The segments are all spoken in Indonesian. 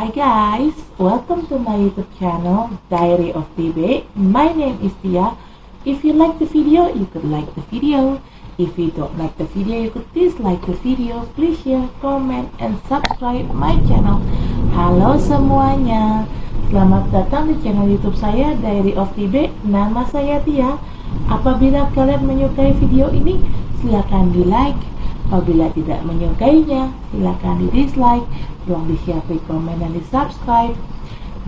Hi guys, welcome to my YouTube channel Diary of TB. My name is Tia. If you like the video, you could like the video. If you don't like the video, you could dislike the video. Please share, comment, and subscribe my channel. Halo semuanya, selamat datang di channel YouTube saya Diary of TB. Nama saya Tia. Apabila kalian menyukai video ini, silakan di like. Apabila tidak menyukainya, silakan di dislike. Tolong di share, di komen, dan di subscribe.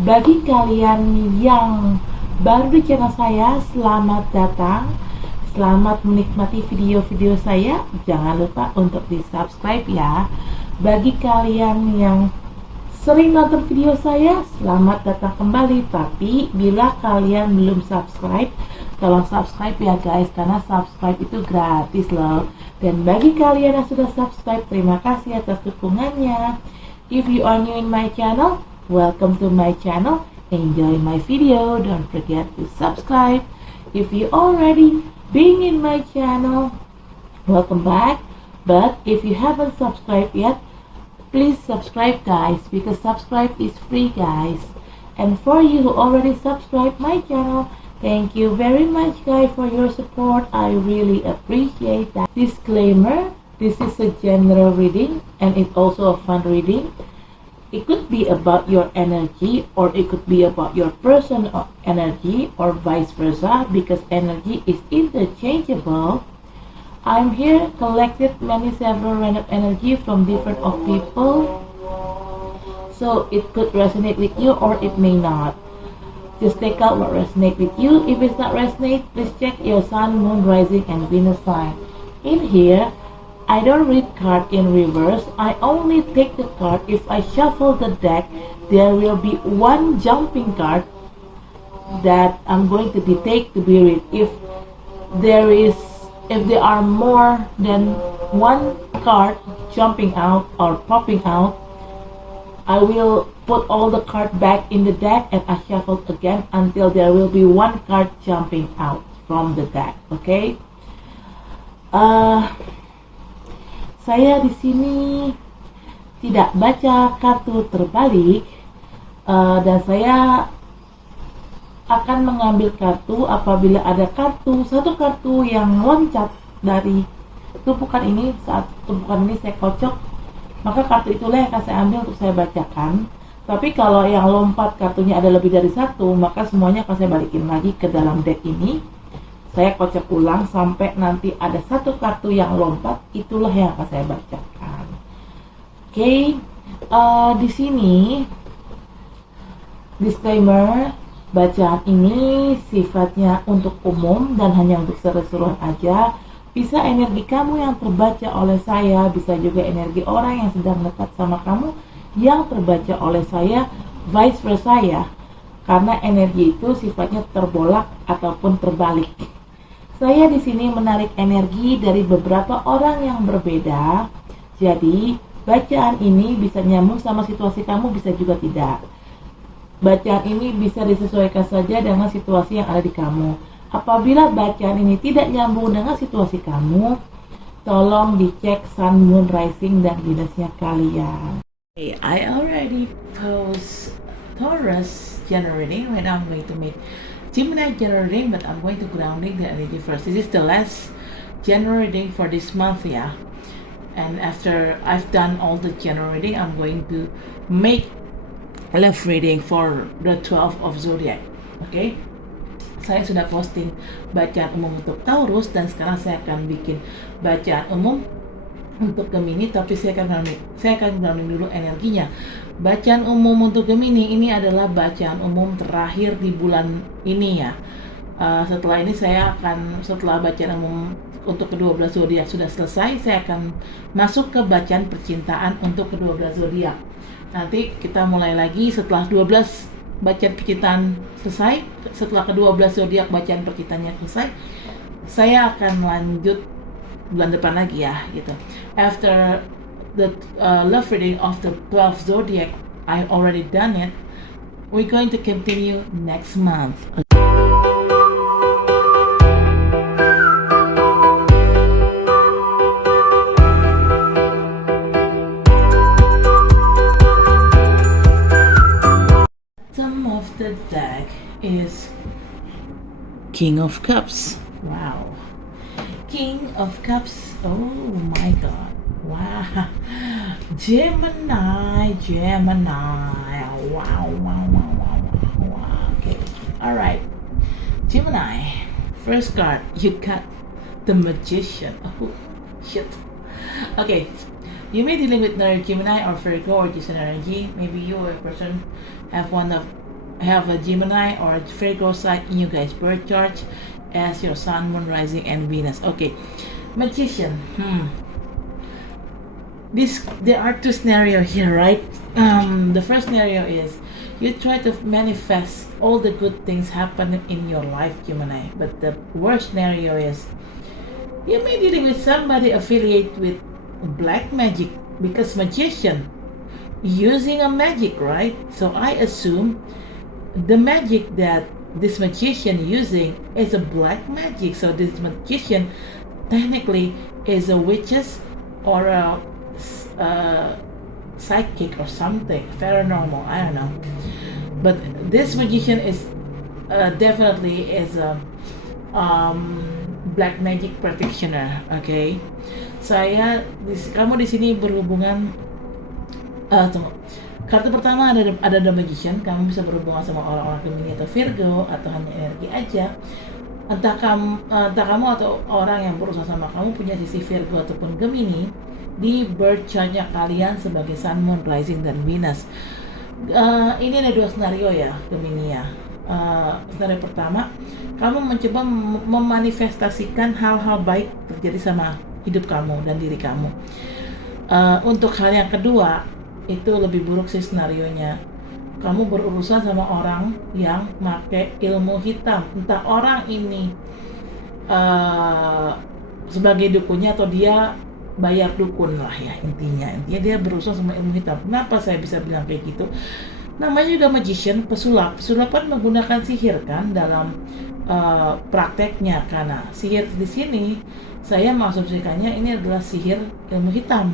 Bagi kalian yang baru di channel saya, selamat datang. Selamat menikmati video-video saya. Jangan lupa untuk di subscribe ya. Bagi kalian yang sering nonton video saya, selamat datang kembali. Tapi bila kalian belum subscribe, tolong subscribe ya guys, karena subscribe itu gratis loh. Dan bagi kalian yang sudah subscribe, terima kasih atas dukungannya. If you are new in my channel, welcome to my channel. Enjoy my video. Don't forget to subscribe. If you already been in my channel, welcome back. But if you haven't subscribed yet, please subscribe guys, because subscribe is free guys. And for you who already subscribed my channel, thank you very much guys for your support. I really appreciate that. Disclaimer, this is a general reading and it's also a fun reading. It could be about your energy, or it could be about your personal energy, or vice versa, because energy is interchangeable. I'm here collected several random energy from different of people, so it could resonate with you or it may not. Just take out what resonates with you. If it's not resonate, please check your sun, moon, rising, and Venus sign. In here, I don't read card in reverse. I only take the card. If I shuffle the deck, there will be one jumping card that I'm going to be take to be read. If there are more than one card jumping out or popping out, I will put all the card back in the deck and I shuffle again until there will be one card jumping out from the deck. Okay? Saya di sini tidak baca kartu terbalik, dan saya akan mengambil kartu apabila ada satu kartu yang loncat dari tumpukan ini. Saat tumpukan ini saya kocok, maka kartu itulah yang akan saya ambil untuk saya bacakan. Tapi kalau yang lompat kartunya ada lebih dari satu, maka semuanya akan saya balikin lagi ke dalam deck ini. Saya kocok ulang sampai nanti ada satu kartu yang lompat, itulah yang akan saya bacakan. Oke, di sini disclaimer, bacaan ini sifatnya untuk umum dan hanya untuk seru-seruan aja. Bisa energi kamu yang terbaca oleh saya, bisa juga energi orang yang sedang dekat sama kamu yang terbaca oleh saya, vice versa ya. Karena energi itu sifatnya terbolak ataupun terbalik. Saya di sini menarik energi dari beberapa orang yang berbeda. Jadi, bacaan ini bisa nyambung sama situasi kamu, bisa juga tidak. Bacaan ini bisa disesuaikan saja dengan situasi yang ada di kamu. Apabila bacaan ini tidak nyambung dengan situasi kamu, tolong dicek sun, moon, rising, dan Venusnya kalian. Okay, I already post Taurus generating. Right now I'm going to make Gemini generating, but I'm going to grounding the energy first. This is the last generating for this month, yeah. And after I've done all the generating, I'm going to make love reading for the 12 of zodiac. Okay, saya sudah posting bacaan umum untuk Taurus, dan sekarang saya akan bikin bacaan umum untuk Gemini, tapi saya akan grounding dulu energinya. Bacaan umum untuk Gemini ini adalah bacaan umum terakhir di bulan ini ya. Setelah ini setelah bacaan umum untuk ke-12 zodiak sudah selesai, saya akan masuk ke bacaan percintaan untuk ke-12 zodiak. Nanti kita mulai lagi setelah 12 bacaan percintaan selesai, setelah ke-12 zodiak bacaan percintaannya selesai, saya akan lanjut bulan depan lagi ya gitu. After the love reading of the 12 zodiac, I already done it. We're going to continue next month. the deck is King of Cups. Wow. King of Cups. Oh my god. Wow. Gemini. Wow. Okay. Alright. Gemini. First card. You got the Magician. Oh, shit. Okay. You may be dealing with another Gemini or Virgo or just an energy. Maybe you or a person have a Gemini or a Virgo sign in you guys' birth chart as your Sun, Moon, Rising, and Venus. Okay, Magician. There are two scenarios here, right? The first scenario is you try to manifest all the good things happening in your life, Gemini. But the worst scenario is you may be dealing with somebody affiliated with black magic, because Magician using a magic, right? So I assume the magic that this magician using is a black magic. So this magician technically is a witches or a psychic or something paranormal. I don't know. But this magician is definitely is a black magic practitioner. Okay. Kamu di sini berhubungan. Tunggu. Kartu pertama ada The Magician. Kamu bisa berhubungan sama orang-orang Gemini atau Virgo atau hanya energi aja. Entah kamu atau orang yang berusaha sama kamu punya sisi Virgo ataupun Gemini di birth chart-nya kalian sebagai Sun, Moon, Rising, dan Venus. Ini ada dua scenario ya, Gemini ya. Scenario pertama, kamu mencoba memanifestasikan hal-hal baik terjadi sama hidup kamu dan diri kamu. Untuk hal yang kedua, itu lebih buruk sih scenarionya. Kamu berurusan sama orang yang pakai ilmu hitam. Entah orang ini sebagai dukunnya atau dia bayar dukun lah ya, intinya dia berurusan sama ilmu hitam. Kenapa saya bisa bilang kayak gitu? Namanya juga magician, pesulap kan menggunakan sihir kan dalam prakteknya, karena sihir di sini saya mengasumsikannya ini adalah sihir ilmu hitam.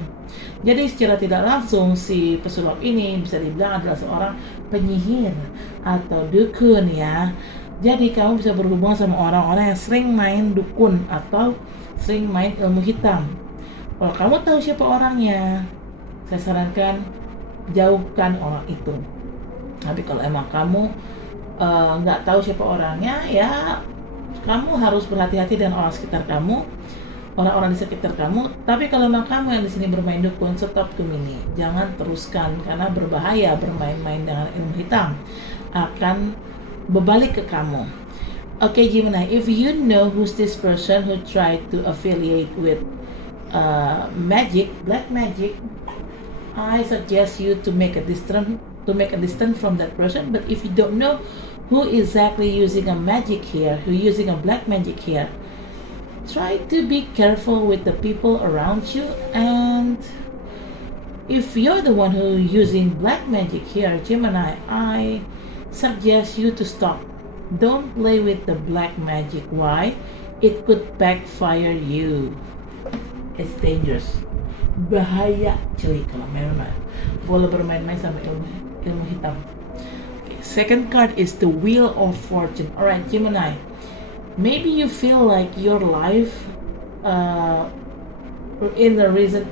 Jadi secara tidak langsung si pesulap ini bisa dibilang adalah seorang penyihir atau dukun ya. Jadi kamu bisa berhubungan sama orang-orang yang sering main dukun atau sering main ilmu hitam. Kalau kamu tahu siapa orangnya, saya sarankan jauhkan orang itu. Tapi kalau emang kamu nggak tahu siapa orangnya, ya kamu harus berhati-hati dengan orang sekitar kamu, orang-orang di sekitar kamu. Tapi kalau memang kamu yang di sini bermain dukun, stop Gemini, jangan teruskan karena berbahaya bermain-main dengan ilmu hitam, akan berbalik ke kamu. Okay, Gemini, if you know who's this person who tried to affiliate with magic, black magic, I suggest you to make a distance from that person. But if you don't know who exactly using a magic here, who using a black magic here, try to be careful with the people around you. And if you're the one who using black magic here, Gemini, I suggest you to stop. Don't play with the black magic. Why? It could backfire you. It's dangerous. Bahaya cuy kalau memang boleh bermain-main sama ilmu hitam. Okay, second card is the Wheel of Fortune. Alright, Gemini, maybe you feel like your life in the recent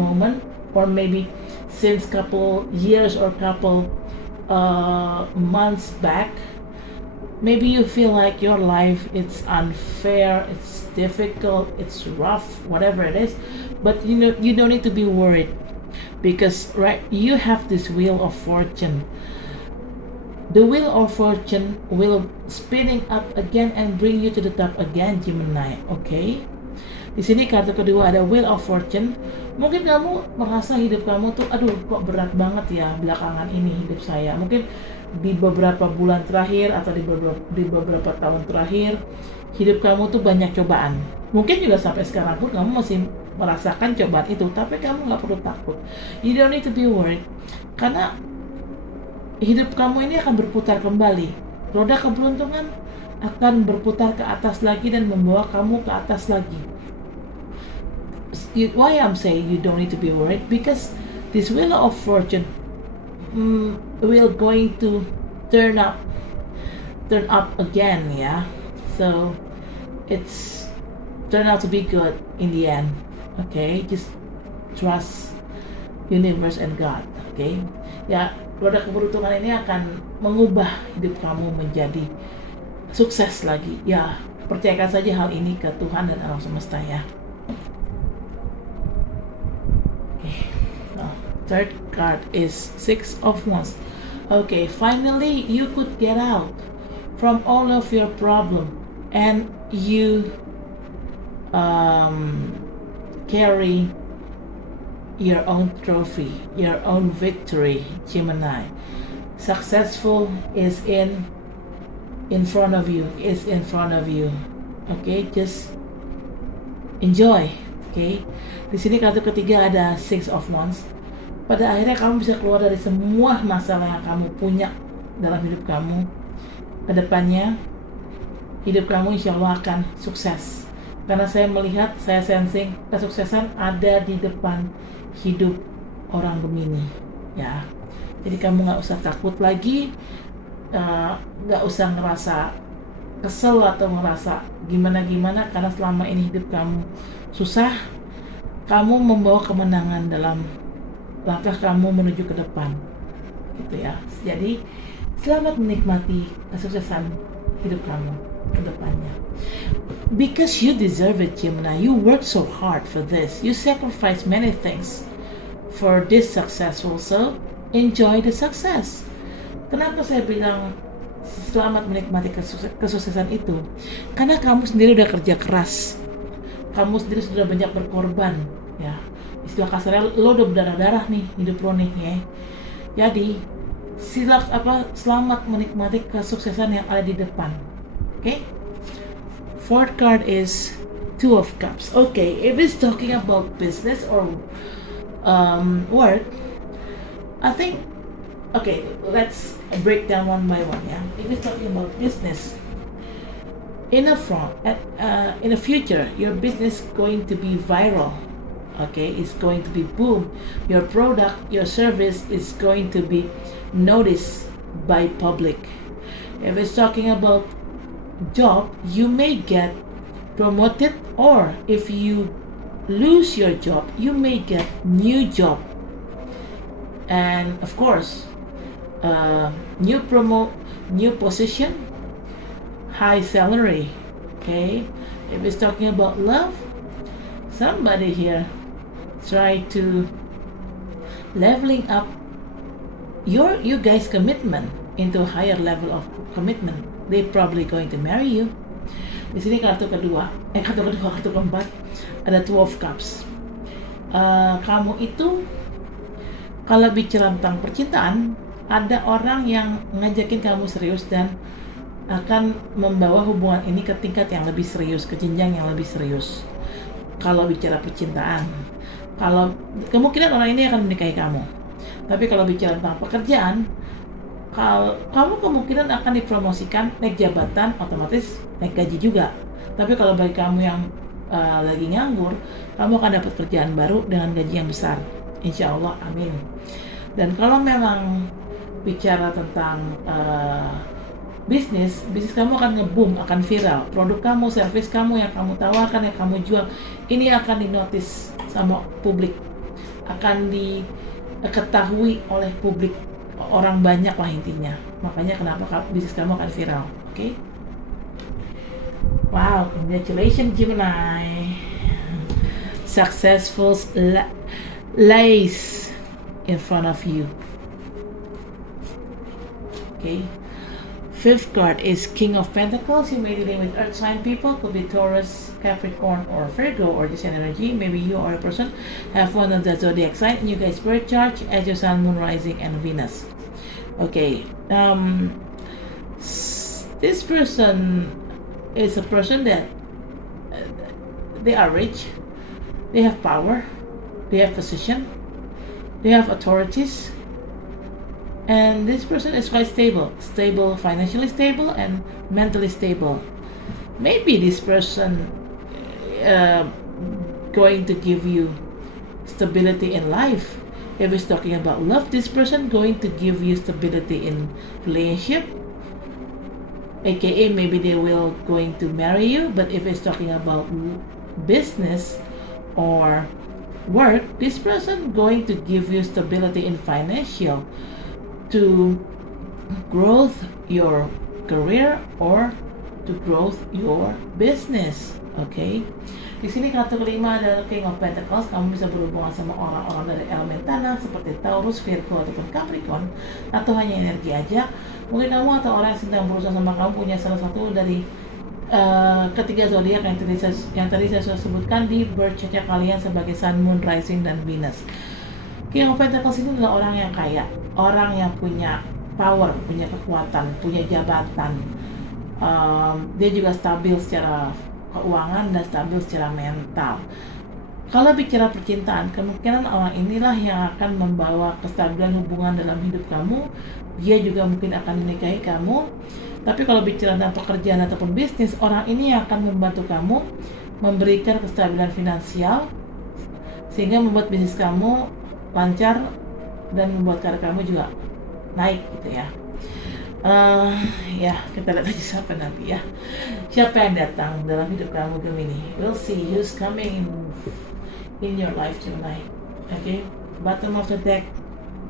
moment, or maybe since couple years or couple months back, maybe you feel like your life it's unfair, it's difficult, it's rough, whatever it is. But you don't need to be worried, because right, you have this Wheel of Fortune. The Wheel of Fortune will spinning up again and bring you to the top again, Gemini. Okay? Di sini kartu kedua ada Wheel of Fortune. Mungkin kamu merasa hidup kamu tuh, aduh kok berat banget ya belakangan ini hidup saya. Mungkin di beberapa bulan terakhir atau di beberapa tahun terakhir hidup kamu tuh banyak cobaan. Mungkin juga sampai sekarang pun kamu masih merasakan cobaan itu, tapi kamu nggak perlu takut. You don't need to be worried, karena hidup kamu ini akan berputar kembali. Roda keberuntungan akan berputar ke atas lagi dan membawa kamu ke atas lagi. Why I'm saying you don't need to be worried, because this Wheel of Fortune will going to turn up again, yeah. So it's turned out to be good in the end. Okay, just trust universe and God. Okay, ya, roda keberuntungan ini akan mengubah hidup kamu menjadi sukses lagi. Ya, percayakan saja hal ini ke Tuhan dan alam semesta ya. Okay. Now, third card is Six of Wands. Okay, finally you could get out from all of your problem and you carry your own trophy, your own victory, Gemini. Successful is in front of you, Okay, just enjoy. Okay, di sini kartu ketiga ada Six of Wands. Pada akhirnya kamu bisa keluar dari semua masalah yang kamu punya dalam hidup kamu. Kedepannya hidup kamu insya Allah akan sukses. Karena saya melihat, saya sensing kesuksesan ada di depan hidup orang Gemini, ya. Jadi kamu nggak usah takut lagi, nggak usah ngerasa kesel atau ngerasa gimana-gimana karena selama ini hidup kamu susah. Kamu membawa kemenangan dalam langkah kamu menuju ke depan, gitu ya. Jadi selamat menikmati kesuksesan hidup kamu ke depannya. Because you deserve it, Gemini. You worked so hard for this. You sacrificed many things for this success also. Enjoy the success. Kenapa saya bilang selamat menikmati kesuksesan itu? Karena kamu sendiri udah kerja keras. Kamu sendiri sudah banyak berkorban, ya. Istilah kasarnya, lo udah berdarah-darah nih hidup lo nih, ya. Jadi selamat menikmati kesuksesan yang ada di depan. Okay? Fourth card is Two of Cups. Okay, if it's talking about business or work, I think, okay, let's break down one by one. Yeah, if it's talking about business, in the future, your business is going to be viral. Okay, it's going to be boom. Your product, your service is going to be noticed by public. If it's talking about job, you may get promoted, or if you lose your job, you may get new job, and of course new position, high salary. Okay, if it's talking about love, somebody here try to leveling up you guys commitment into a higher level of commitment. They probably going to marry you. Di sini kartu keempat ada Two of Cups. Kamu itu kalau bicara tentang percintaan, ada orang yang ngajakin kamu serius dan akan membawa hubungan ini ke tingkat yang lebih serius, ke jenjang yang lebih serius. Kalau bicara percintaan, kalau kemungkinan orang ini akan menikahi kamu. Tapi kalau bicara tentang pekerjaan, kamu kemungkinan akan dipromosikan, naik jabatan, otomatis naik gaji juga. Tapi kalau bagi kamu yang lagi nganggur, kamu akan dapat kerjaan baru dengan gaji yang besar, insya Allah, amin. Dan kalau memang bicara tentang bisnis kamu akan nge-boom, akan viral. Produk kamu, servis kamu yang kamu tawarkan, yang kamu jual, ini akan dinotis sama publik, akan diketahui oleh publik, orang banyak lah intinya. Makanya kenapa bisnis kamu akan viral. Okay? Wow, congratulations Gemini. Successful lays in front of you. Okay. Fifth card is King of Pentacles. You may be dealing with earth sign people, could be Taurus, Capricorn, or Virgo, or this energy. Maybe you or a person have one of the zodiac sign, and you guys birth chart as your sun, moon, rising, and Venus. Okay, this person is a person that they are rich, they have power, they have position, they have authorities. And this person is quite stable, financially stable and mentally stable. Maybe this person going to give you stability in life. If it's talking about love, this person going to give you stability in relationship, aka maybe they will going to marry you. But if it's talking about business or work, this person going to give you stability in financial to growth your career or to growth your business. Okay, di sini kartu kelima adalah King of Pentacles. Kamu bisa berhubungan sama orang-orang dari elemen tanah seperti Taurus, Virgo ataupun Capricorn, atau hanya energi aja. Mungkin kamu atau orang yang sedang berusaha sama kamu punya salah satu dari ketiga zodiak yang tadi saya sudah sebutkan di birth chart kalian sebagai Sun, Moon, Rising, dan Venus. King of Pentacles ini adalah orang yang kaya, orang yang punya power, punya kekuatan, punya jabatan. Dia juga stabil secara keuangan dan stabil secara mental. Kalau bicara percintaan, kemungkinan orang inilah yang akan membawa kestabilan hubungan dalam hidup kamu. Dia juga mungkin akan menikahi kamu. Tapi kalau bicara tentang pekerjaan ataupun bisnis, orang ini yang akan membantu kamu memberikan kestabilan finansial sehingga membuat bisnis kamu lancar dan membuat karir kamu juga naik gitu ya. Ya, kita lihat aja siapa nanti ya. Siapa yang datang dalam hidup kamu Gemini. We'll see who's coming in your life tonight. Okay, bottom of the deck,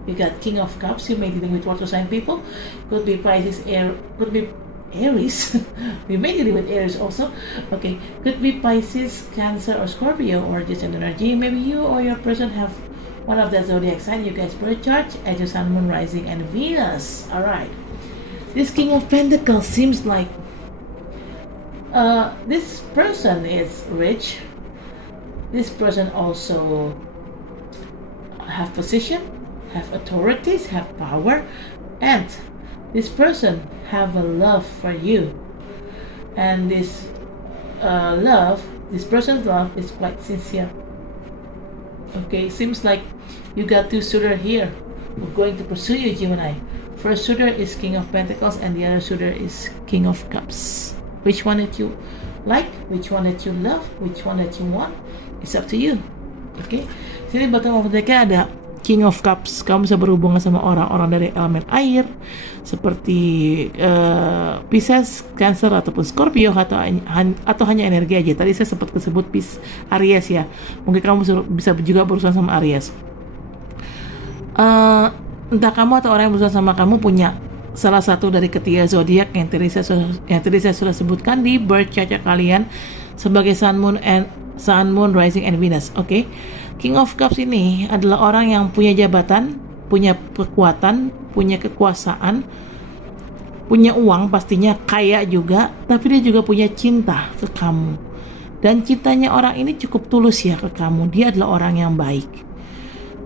you got King of Cups. You may be dealing with water sign people. Could be Pisces, could be Aries. We may deal with Aries also. Okay, could be Pisces, Cancer, or Scorpio, or just an energy. Maybe you or your person have one of the zodiac sign. You guys birth chart as your Sun, Moon, Rising, and Venus. All right. This King of Pentacles seems like this person is rich. This person also have position, have authorities, have power, and this person have a love for you. And this this person's love is quite sincere. Okay, seems like you got two suitor here who are going to pursue you, Gemini. First suitor is King of Pentacles and the other suitor is King of Cups. Which one that you like, which one that you love, which one that you want, it's up to you. Okay, sini bottom of the deck ada King of Cups. Kamu bisa berhubungan sama orang-orang dari elemen air seperti Pisces, Cancer ataupun Scorpio atau hanya energi aja. Tadi saya sempat sebut Aries ya. Mungkin kamu bisa juga berurusan sama Aries. Entah kamu atau orang yang berusaha sama kamu punya salah satu dari ketiga zodiak yang tadi saya sudah sebutkan di birth chart kalian sebagai Sun, Moon, Rising, and Venus. Okay? King of Cups ini adalah orang yang punya jabatan, punya kekuatan, punya kekuasaan, punya uang, pastinya kaya juga, tapi dia juga punya cinta ke kamu. Dan cintanya orang ini cukup tulus ya ke kamu. Dia adalah orang yang baik.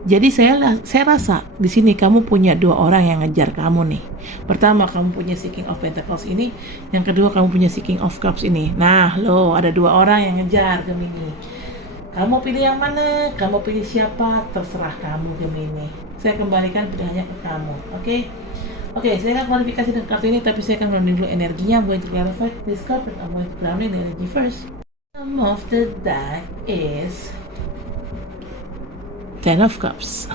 Jadi saya rasa di sini kamu punya dua orang yang ngejar kamu nih. Pertama, kamu punya si King of Pentacles ini. Yang kedua, kamu punya si King of Cups ini. Nah, ada dua orang yang ngejar Gemini. Kamu pilih yang mana? Kamu pilih siapa? Terserah kamu Gemini. Saya kembalikan pilihannya ke kamu. Oke, saya akan klarifikasi dengan kartu ini, tapi saya akan mengambil dulu energinya. I'm going to clarify this card, but I'm going to clarify the energy first. Some of the deck is Ten of Cups.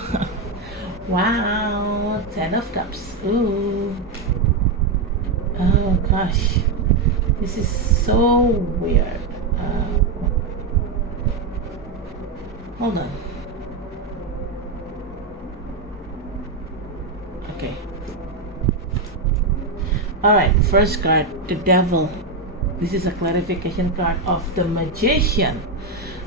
Wow, Ten of Cups. Ooh. Oh gosh, this is so weird. Hold on. Okay. Alright, first card, the Devil. This is a clarification card of the Magician.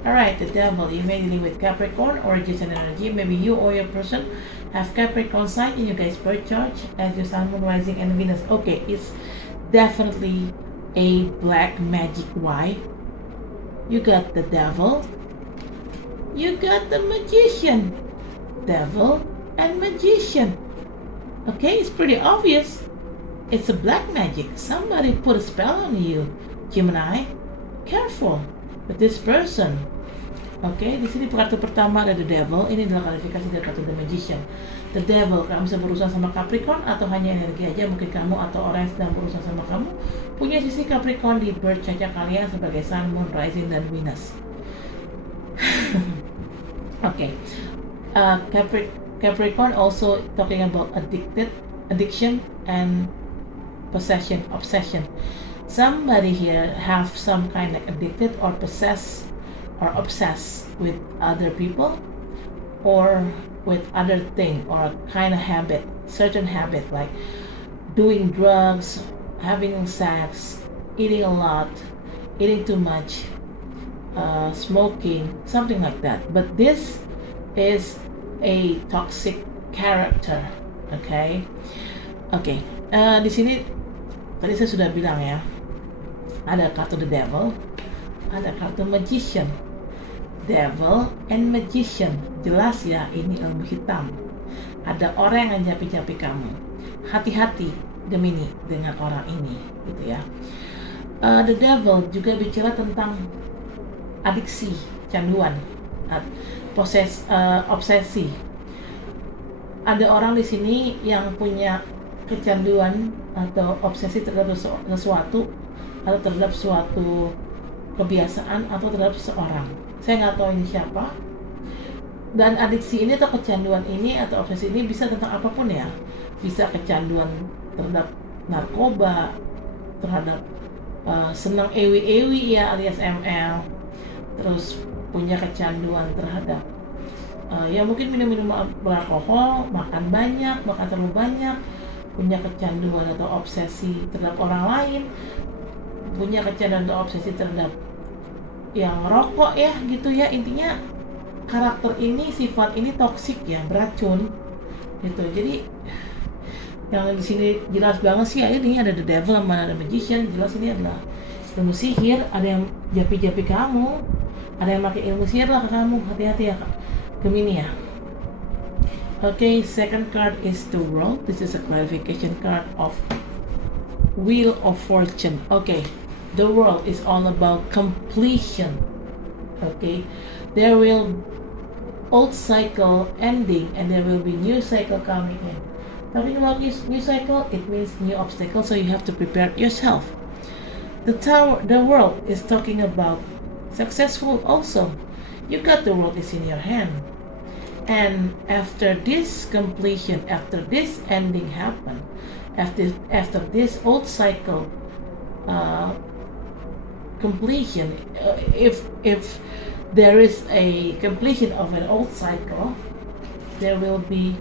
Alright, the Devil, you may deal with Capricorn or just an energy. Maybe you or your person have Capricorn sign in you guys birth chart as your Sun, Moon, Rising, and Venus. Okay, it's definitely a black magic. Why? You got the Devil, you got the Magician. Devil and Magician. Okay, it's pretty obvious. It's a black magic. Somebody put a spell on you, Gemini. Careful with this person. Oke, di sini kartu pertama ada The Devil. Ini adalah klarifikasi dari kartu The Magician. The Devil, kamu bisa berurusan sama Capricorn atau hanya energi aja. Mungkin kamu atau orang yang sedang berurusan sama kamu punya sisi Capricorn di birth chart kalian sebagai Sun, Moon, Rising, dan Venus. Oke, Capricorn also talking about addiction and obsession. Somebody here have some kind of addicted or possessed or obsessed with other people or with other thing or kind of habit, certain habit like doing drugs, having sex, eating a lot, eating too much, smoking, something like that. But this is a toxic character, okay? Di sini tadi saya sudah bilang ya, ada kartu the devil, ada kartu magician. Devil and magician, jelas ya ini ilmu hitam. Ada orang yang japi-japi kamu. Hati-hati Gemini dengan orang ini, gitu ya. The devil juga bicara tentang adiksi, canduan, obsesi. Ada orang di sini yang punya kecanduan atau obsesi terhadap sesuatu atau terhadap suatu kebiasaan atau terhadap seseorang. Saya nggak tahu ini siapa. Dan adiksi ini atau kecanduan ini atau obsesi ini bisa tentang apapun ya. Bisa kecanduan terhadap narkoba, terhadap senang ewi-ewi ya alias ML, terus punya kecanduan terhadap ya mungkin minum beralkohol, makan terlalu banyak, punya kecanduan atau obsesi terhadap orang lain, punya kecanduan atau obsesi terhadap yang rokok ya gitu ya. Intinya karakter ini, sifat ini toksik ya, beracun gitu. Jadi yang di sini jelas banget sih ya, ini ada the devil sama ada magician. Jelas ini adalah ilmu sihir, ada yang japi-japi kamu, ada yang pakai ilmu sihir lah ke kamu. Hati-hati ya Gemini ya. Second card is the World. This is a clarification card of Wheel of Fortune. The World is all about completion. There will old cycle ending and there will be new cycle coming in. Talking about new cycle, it means new obstacle, so you have to prepare yourself. The World is talking about successful also. You got the world is in your hand. And after this completion, after this ending happen, after this old cycle completion, if there is a completion of an old cycle, there will be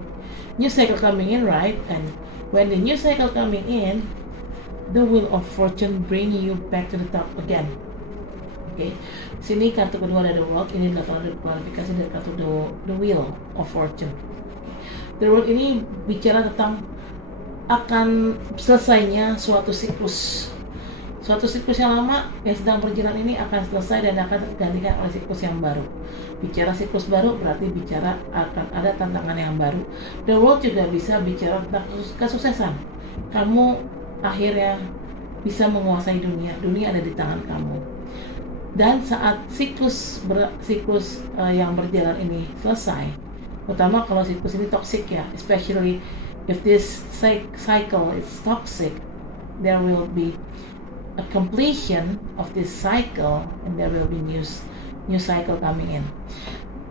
new cycle coming in, right? And when the new cycle coming in, the Wheel of Fortune bring you back to the top again. Sini kartu kedua ada the World, ini adalah kartu kualifikasi dari kartu the Wheel of Fortune. The World ini bicara tentang akan selesainya suatu siklus yang lama yang sedang berjalan ini akan selesai dan akan tergantikan oleh siklus yang baru. Bicara siklus baru berarti bicara akan ada tantangan yang baru. The World juga bisa bicara tentang kesuksesan. Kamu akhirnya bisa menguasai dunia ada di tangan kamu. Dan saat siklus yang berjalan ini selesai, terutama kalau siklus ini toxic ya, especially if this cycle is toxic, there will be a completion of this cycle and there will be new cycle coming in.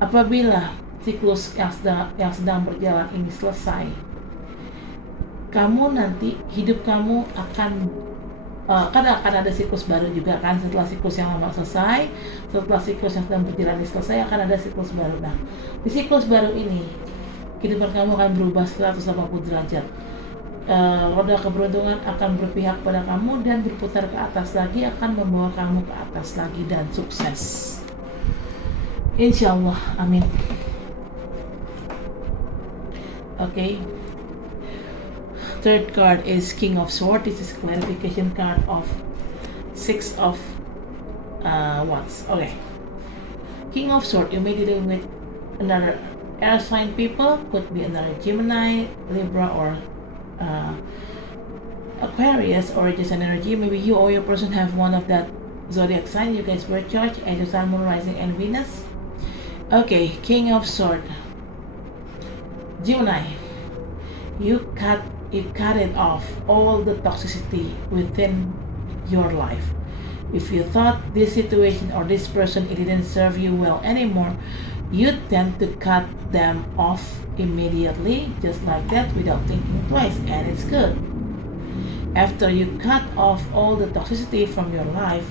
Apabila siklus yang sedang berjalan ini selesai, kamu nanti hidup kamu akan ada siklus baru juga kan. Setelah siklus yang lama selesai, setelah siklus yang sedang berjalan ini selesai, akan ada siklus baru. Nah, di siklus baru ini kehidupan kamu akan berubah 180 derajat. Roda keberuntungan akan berpihak pada kamu dan berputar ke atas lagi, akan membawa kamu ke atas lagi dan sukses. Insyaallah, amin. Third card is King of Swords. This is clarification card of Six of Wands. King of Swords, you may be dealing with another air sign people, could be another Gemini, Libra, or Aquarius, or just an energy. Maybe you or your person have one of that zodiac sign. You guys were charged as your Sun, Moon, Rising, and Venus. King of Swords, Gemini, you cut it off, all the toxicity within your life. If you thought this situation or this person, it didn't serve you well anymore, you tend to cut them off immediately, just like that, without thinking twice, and it's good. After you cut off all the toxicity from your life,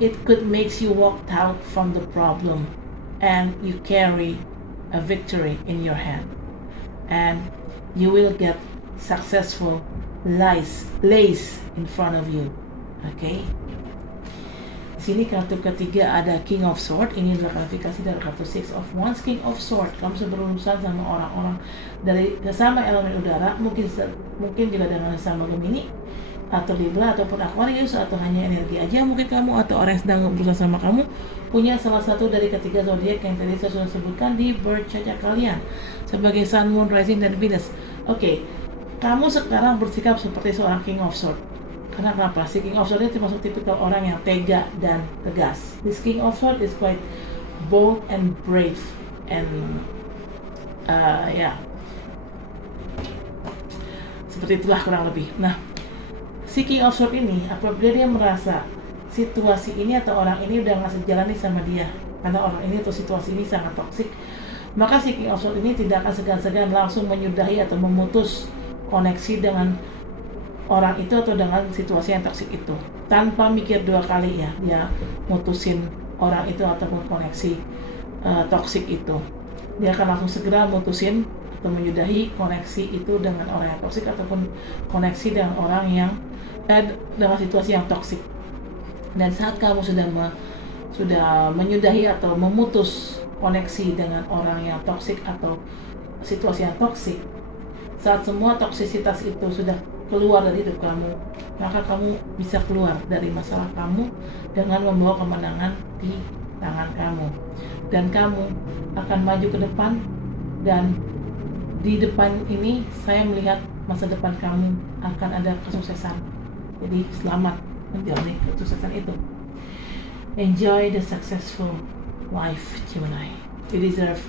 it could make you walk out from the problem, and you carry a victory in your hand, and you will get successful lays in front of you. Okay. Sini kartu ketiga ada King of Sword. Ini adalah klarifikasi dari kartu Six of Wands. King of Sword, kamu bisa berurusan sama orang-orang dari sesama elemen udara, mungkin juga dengan sesama Gemini atau Libra ataupun Aquarius, atau hanya energi aja mungkin kamu, atau orang yang sedang berurusan sama kamu punya salah satu dari ketiga zodiak yang tadi saya sudah sebutkan di birth chart kalian sebagai Sun, Moon, Rising, dan Venus. Oke, kamu sekarang bersikap seperti seorang King of Sword. Karena kenapa? Si King of Sword itu termasuk tipikal orang yang tega dan tegas. This King of Sword is quite bold and brave, and seperti itulah kurang lebih. Nah, si King of Sword ini apabila dia merasa situasi ini atau orang ini udah nggak sejalani sama dia, karena orang ini atau situasi ini sangat toksik, maka si King of Sword ini tidak akan segan-segan langsung menyudahi atau memutus koneksi dengan orang itu atau dengan situasi yang toksik itu, tanpa mikir dua kali ya dia mutusin orang itu ataupun koneksi toksik itu. Dia akan langsung segera mutusin atau menyudahi koneksi itu dengan orang yang toksik ataupun koneksi dengan orang yang dengan situasi yang toksik. Dan saat kamu sudah menyudahi atau memutus koneksi dengan orang yang toksik atau situasi yang toksik, saat semua toksisitas itu sudah keluar dari hidup kamu, maka kamu bisa keluar dari masalah kamu dengan membawa kemenangan di tangan kamu, dan kamu akan maju ke depan. Dan di depan ini saya melihat masa depan kamu akan ada kesuksesan. Jadi selamat menjalani kesuksesan itu. Enjoy the successful life, Gemini. You deserve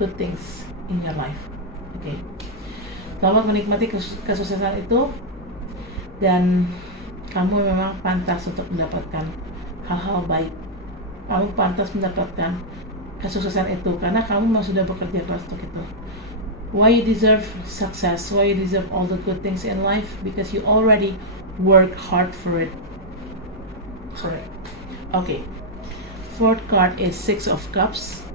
good things in your life. Okay. Selamat menikmati kesuksesan itu, dan kamu memang pantas untuk mendapatkan hal-hal baik. Kamu pantas mendapatkan kesuksesan itu karena kamu memang sudah bekerja keras untuk itu. Why you deserve success? Why you deserve all the good things in life? Because you already work hard for it. Sorry. Okay. Fourth card is Six of Cups.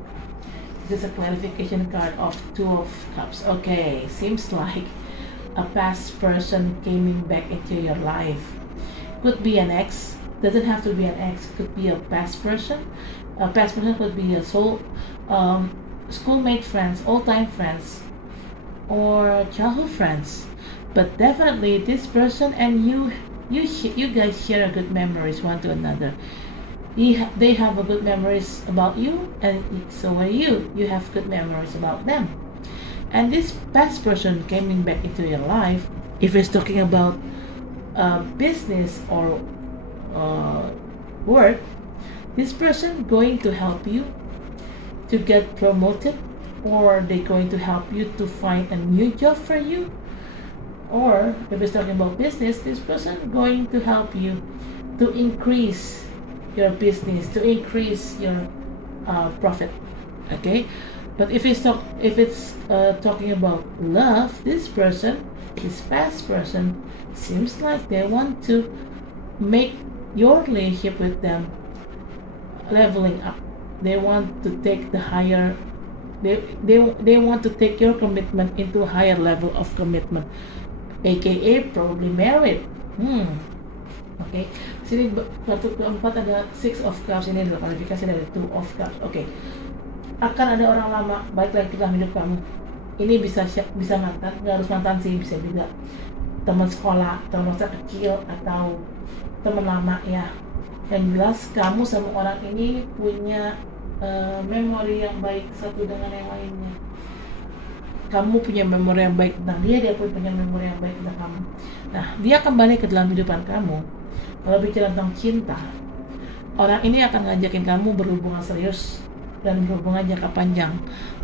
This is a clarification card of Two of Cups. Okay, seems like a past person coming back into your life. Could be an ex. Doesn't have to be an ex. Could be a past person. A past person could be a schoolmate friends, old-time friends, or childhood friends. But definitely, this person and you guys share a good memories one to another. They have a good memories about you, and so are you. You have good memories about them. And this past person coming back into your life, if it's talking about business or work, this person going to help you to get promoted, or they going to help you to find a new job for you. Or if it's talking about business, this person going to help you to increase your business, to increase your profit. Okay, but if it's talking about love, this past person seems like they want to make your relationship with them leveling up. They want to take the higher. They want to take your commitment into a higher level of commitment, aka probably married. Oke, sini kartu keempat ada Six of Cups. Ini adalah klarifikasi dari Two of Cups. Oke. Akan ada orang lama baik lagi dalam hidup kamu. Ini bisa mantan, nggak harus mantan sih, bisa juga teman sekolah, teman masa kecil, atau teman lama ya. Yang jelas kamu sama orang ini punya memori yang baik satu dengan yang lainnya. Kamu punya memori yang baik tentang dia pun punya memori yang baik tentang kamu. Nah, dia kembali ke dalam kehidupan kamu. Kalau bicara tentang cinta, orang ini akan ngajakin kamu berhubungan serius dan berhubungan jangka panjang.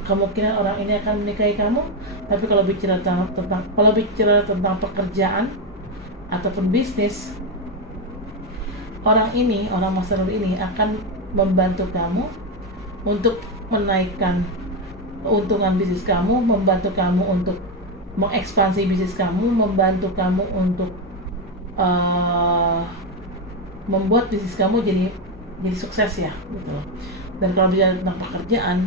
Kemungkinan orang ini akan menikahi kamu, tapi kalau bicara tentang pekerjaan ataupun bisnis, orang masa lalu ini akan membantu kamu untuk menaikkan keuntungan bisnis kamu, membantu kamu untuk mengekspansi bisnis kamu, membantu kamu untuk membuat bisnis kamu jadi sukses ya gitu. Dan kalau bicara tentang pekerjaan,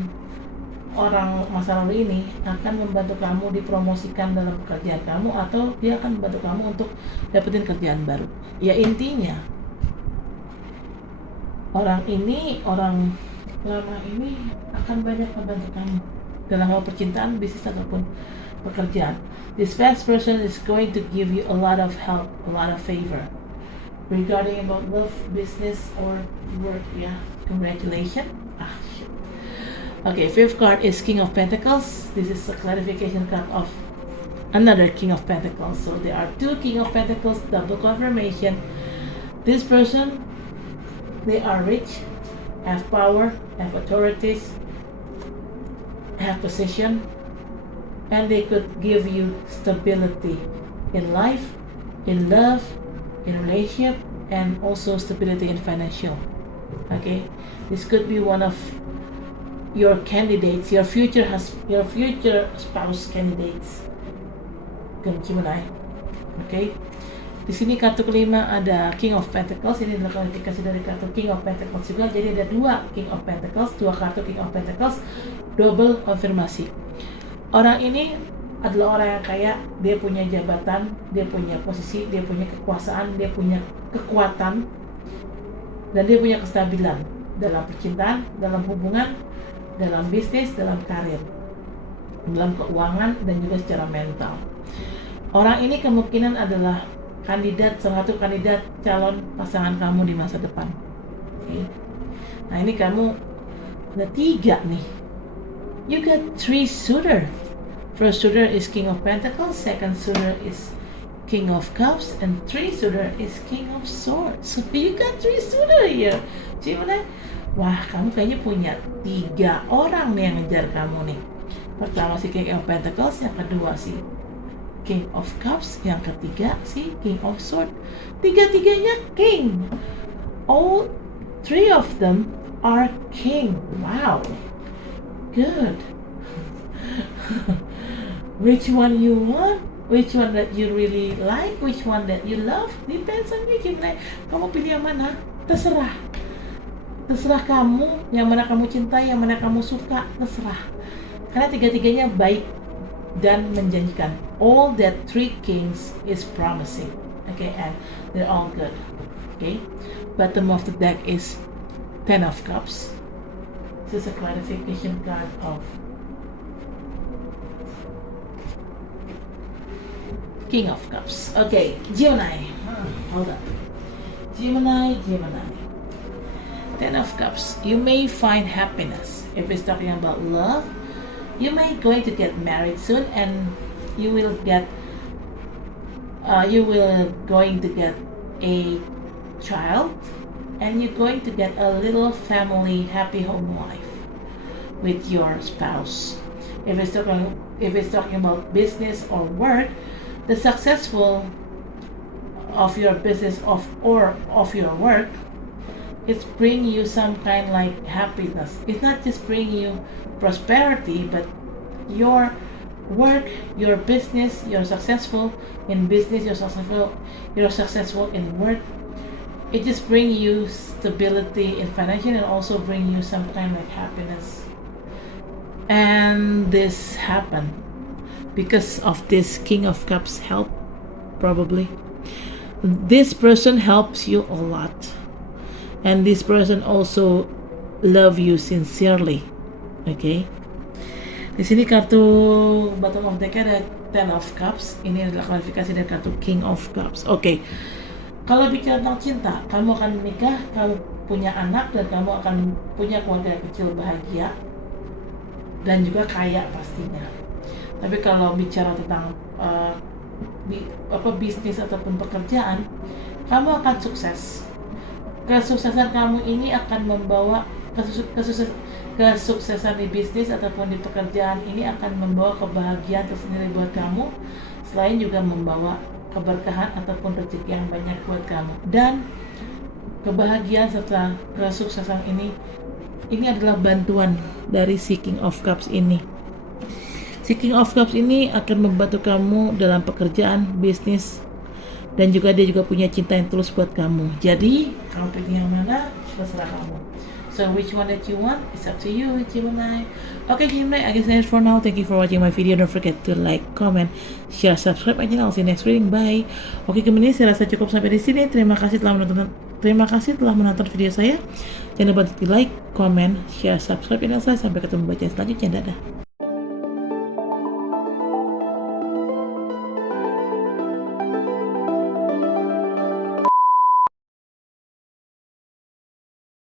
orang masa lalu ini akan membantu kamu dipromosikan dalam pekerjaan kamu, atau dia akan membantu kamu untuk dapetin kerjaan baru. Ya intinya orang lama ini akan banyak membantu kamu dalam hal percintaan, bisnis ataupun pekerjaan. This past person is going to give you a lot of help, a lot of favor regarding about love, business or work. Yeah, congratulations. Shit. Okay, fifth card is King of Pentacles. This is a clarification card of another King of Pentacles. So there are two King of Pentacles, double confirmation. This person, they are rich, have power, have authorities, have position, and they could give you stability in life, in love, in relationship, and also stability in financial. Okay, this could be one of your candidates, your future spouse candidates, Gemini. Okay, di sini kartu kelima ada King of Pentacles. Ini adalah klarifikasi dari kartu King of Pentacles juga. Jadi ada dua King of Pentacles, dua kartu King of Pentacles, double konfirmasi. Orang ini adalah orang yang kaya, dia punya jabatan, dia punya posisi, dia punya kekuasaan, dia punya kekuatan, dan dia punya kestabilan dalam percintaan, dalam hubungan, dalam bisnis, dalam karir, dalam keuangan, dan juga secara mental. Orang ini kemungkinan adalah salah satu kandidat calon pasangan kamu di masa depan. Okay. Nah ini kamu ada 3 nih. You got 3 suitor. First suitor is King of Pentacles, second suitor is King of Cups, and 3 suitor is King of Swords. So you got 3 suitor here. Gimana? Wah, kamu kayaknya punya 3 orang nih yang ngejar kamu nih. Pertama si King of Pentacles, yang kedua si King of Cups, yang ketiga si King of Swords. Tiga-tiganya King. All 3 of them are King. Wow. Good. Which one you want? Which one that you really like? Which one that you love? Depends on you. Kamu pilih yang mana? Terserah. Terserah kamu. Yang mana kamu cintai, yang mana kamu suka. Terserah. Karena tiga-tiganya baik dan menjanjikan. All that 3 kings is promising. Okay, and they're all good. Okay. Bottom of the deck is 10 of Cups. This is a clarification card of King of Cups. Okay, Gemini. Hold on. Gemini. 10 of Cups. You may find happiness. If it's talking about love, you may going to get married soon, and you will going to get a child, and you're going to get a little family, happy home life with your spouse. If it's talking about business or work, the successful of your business or of your work, it's bring you some kind like happiness. It's not just bring you prosperity, but your work, your business, you're successful in business, you're successful in work. It just bring you stability in financial, and also bring you some kind of happiness. And this happened because of this King of Cups help, probably. This person helps you a lot, and this person also love you sincerely. Okay. Di sini kartu bottom of deck ada 10 of Cups. Ini adalah klarifikasi dari kartu King of Cups. Okay. Kalau bicara tentang cinta, kamu akan menikah, kamu punya anak, dan kamu akan punya keluarga kecil bahagia dan juga kaya pastinya. Tapi kalau bicara tentang bisnis ataupun pekerjaan, kamu akan sukses. Kesuksesan kamu ini akan membawa kesuksesan di bisnis ataupun di pekerjaan ini akan membawa kebahagiaan tersendiri buat kamu, selain juga membawa keberkahan ataupun rezeki yang banyak buat kamu. Dan kebahagiaan serta kesuksesan ini Ini adalah bantuan dari Seeking of Cups ini. Seeking of Cups ini akan membantu kamu dalam pekerjaan, bisnis, dan juga dia juga punya cinta yang tulus buat kamu. Jadi, kamu pilih yang mana, terserah kamu. So, which one that you want, it's up to you, Gemini. Okay, Gemini, I guess that's it for now. Thank you for watching my video. Don't forget to like, comment, share, subscribe, and I'll see you next reading. Bye. Oke, Gemini, saya rasa cukup sampai di sini. Terima kasih telah menonton video saya. Jangan lupa di like, comment, share, subscribe, dan sampai ketemu baca selanjutnya. Dadah.